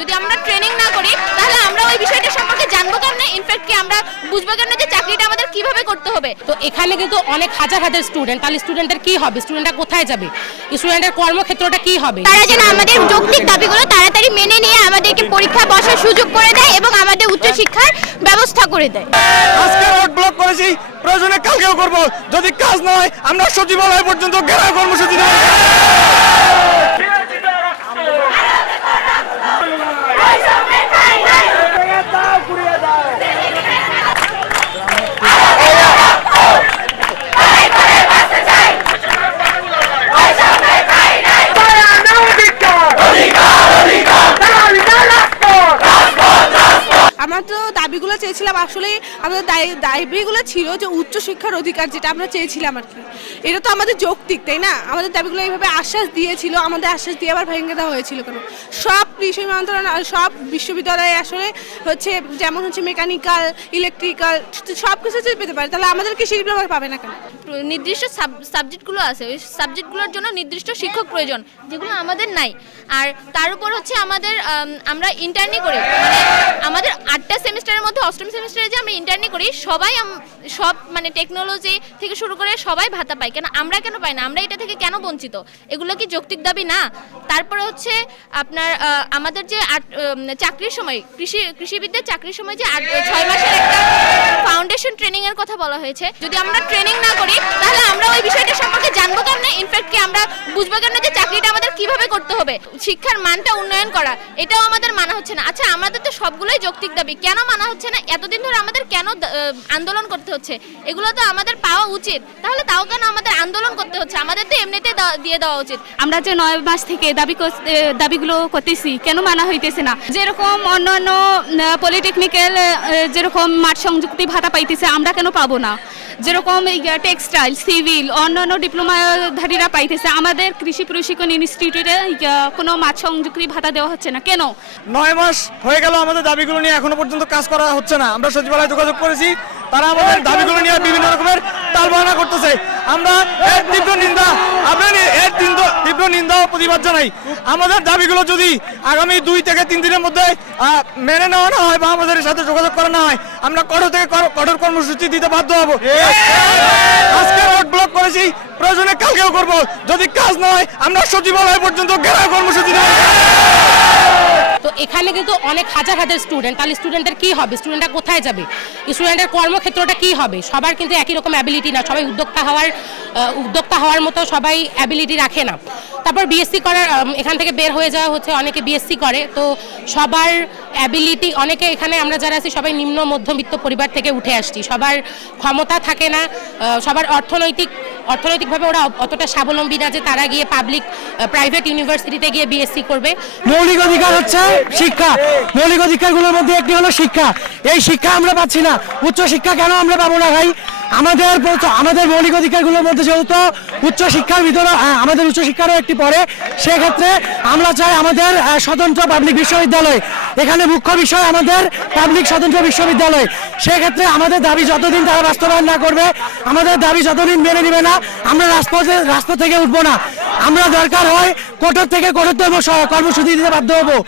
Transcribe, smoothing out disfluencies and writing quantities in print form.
যদি আমরা ট্রেনিং না করি তাহলে আমরা ওই বিষয়টা সম্পর্কে জানবো কেমনে, ইনফ্যাক্ট কি আমরা বুঝবো কেমনে যে চাকরিটা আমাদের কিভাবে করতে হবে। তো এখানে কিন্তু অনেক হাজার হাজার স্টুডেন্ট, তাহলে স্টুডেন্টের কি হবে, স্টুডেন্টরা কোথায় যাবে, স্টুডেন্টের কর্মক্ষেত্রটা কি হবে। তারা যেন আমাদের যৌক্তিক দাবিগুলো তাড়াতাড়ি মেনে নিয়ে আমাদেরকে পরীক্ষা বসার সুযোগ করে দেয় এবং আমাদের উচ্চশিক্ষার ব্যবস্থা করে দেয়। আজকে রোড ব্লক করেছি, প্রয়োজনে কালকেও করব। যদি কাজ না হয় আমরা সচিবালয় পর্যন্ত ঘেরাও কর্মসূচি দেব। আমরা তো দাবিগুলো চেয়েছিলাম, আসলে আমাদের দাবিগুলো ছিল যে উচ্চশিক্ষার অধিকার, যেটা আমরা চেয়েছিলাম আর কি। এটা তো আমাদের যৌক্তিক, তাই না? আমাদের দাবিগুলো এইভাবে আশ্বাস দিয়েছিল, আমাদের আশ্বাস দিয়ে আবার ভেঙে দেওয়া হয়েছিল কেন? সব কৃষি মন্ত্রণালয়, সব বিশ্ববিদ্যালয়ে আসলে হচ্ছে যেমন হচ্ছে মেকানিক্যাল, ইলেকট্রিক্যাল সব কিছু যদি পেতে পারে, তাহলে আমাদেরকে সেই ডিপ্লোমা পাবে না কেন? নির্দিষ্ট সাবজেক্টগুলো আছে, ওই সাবজেক্টগুলোর জন্য নির্দিষ্ট শিক্ষক প্রয়োজন, যেগুলো আমাদের নাই। আর তার উপর হচ্ছে আমরা ইন্টার্নি করি, মানে আমাদের 8টা সেমিস্টারের মধ্যে 8ম সেমিস্টারে যে আমরা ইন্টার্নি করি সবাই সব মানে টেকনোলজি থেকে শুরু করে সবাই ভাতা পাই, কেন আমরা কেন পাই না? আমরা এটা থেকে কেন বঞ্চিত? এগুলো কি যৌক্তিক দাবি না? তারপরে হচ্ছে আপনার আমাদের যে চাকরির সময় কৃষিবিদদের চাকরির সময় যে 6 মাসের একটা ফাউন্ডেশন ট্রেনিং এর কথা বলা হয়েছে, যদি আমরা ট্রেনিং না করি তাহলে আমরা ওই বিষয়টা সম্পর্কে জানবো কেমনে, ইনফ্যাক্ট কি আমরা বুঝবো কেমনে যে চাকরিটা আমাদের কিভাবে করতে হবে। শিক্ষার মানটা উন্নয়ন করা, এটাও আমাদের মানা হচ্ছে না। আচ্ছা, আমাদের তো সবগুলোই যৌক্তিক দাবি, কেন মানা হচ্ছে না? এতদিন ধরে আমাদের কেন আন্দোলন করতে হচ্ছে? এগুলো তো আমাদের পাওয়া উচিত, তাহলে তাও কেন আমাদের আন্দোলন করতে হচ্ছে? আমাদের তো এমনিতে দিয়ে দেওয়া উচিত। আমরা যে 9 মাস থেকে দাবিগুলো করতেছি, কেন মানা হইতেছে না? যেরকম অন্যান্য পলিটেকনিক্যাল যেরকম মাঠ সংযুক্তি ভাতা পাইতেছে, আমরা কেন পাবো না? যেরকম টেক্সটাইল, সিভিল, অন্যান্য ডিপ্লোমাধারীরা পাইতেছে, আমাদের কৃষি প্রশিক্ষণ ইনস্টিটিউটে কোনো মাঠ সংযুক্তি ভাতা দেওয়া হচ্ছে না কেন? 9 মাস হয়ে গেল আমাদের দাবিগুলো নিয়ে এখনো পর্যন্ত কাজ করা হচ্ছে না। আমরা সচিবালয়ে যোগাযোগ করেছি, তারা আমাদের দাবিগুলো নিয়ে বিভিন্ন রকমের টালবাহানা করতেছে। আমরা এর তীব্র নিন্দা ও প্রতিবাদ জানাই। আমাদের দাবিগুলো যদি আগামী 2 থেকে 3 দিনের মধ্যে মেনে নেওয়া না হয় বা আমাদের সাথে যোগাযোগ করা না হয়, আমরা কঠোর কর্মসূচি দিতে বাধ্য হব। আজকে রোড ব্লক করেছি, প্রয়োজনে কালকেও করব। যদি কাজ না হয় আমরা সচিবালয় পর্যন্ত ঘেরাও কর্মসূচি দেব। তো এখানে কিন্তু অনেক হাজার হাজার স্টুডেন্ট, তাহলে স্টুডেন্টের কি হবে, স্টুডেন্টরা কোথায় যাবে, স্টুডেন্টের কর্মক্ষেত্রটা কি হবে। সবার কিন্তু একই রকম অ্যাবিলিটি না, সবাই উদ্যোক্তা হওয়ার মতো সবাই অ্যাবিলিটি রাখে না। তারপর বিএসসি করার, এখান থেকে বের হয়ে যাওয়া হচ্ছে, অনেকে বিএসসি করে, তো সবার অ্যাবিলিটি, অনেকে এখানে আমরা যারা আছি সবাই নিম্ন মধ্যবিত্ত পরিবার থেকে উঠে আসছি, সবার ক্ষমতা থাকে না, সবার অর্থনৈতিকভাবে ওরা অতটা স্বাবলম্বী না যে তারা গিয়ে প্রাইভেট ইউনিভার্সিটিতে গিয়ে বিএসসি করবে। মৌলিক অধিকার হচ্ছে শিক্ষা, মৌলিক অধিকারগুলোর মধ্যে একটি হলো শিক্ষা। এই শিক্ষা আমরা পাচ্ছি না। উচ্চ শিক্ষা কেন আমরা পাবো না ভাই? আমাদের মৌলিক অধিকারগুলোর মধ্যে যেহেতু উচ্চশিক্ষার ভিতরে আমাদের উচ্চশিক্ষারও একটি পড়ে, সেক্ষেত্রে আমরা চাই আমাদের স্বতন্ত্র পাবলিক বিশ্ববিদ্যালয়। এখানে মুখ্য বিষয় আমাদের পাবলিক স্বতন্ত্র বিশ্ববিদ্যালয়। সেক্ষেত্রে আমাদের দাবি যতদিন তারা বাস্তবায়ন না করবে, আমাদের দাবি যতদিন মেনে নেবে না, আমরা রাজপথ থেকে উঠবো না। আমরা দরকার হয় কঠোর থেকে কঠোরতম কর্মসূচি দিতে বাধ্য হবো।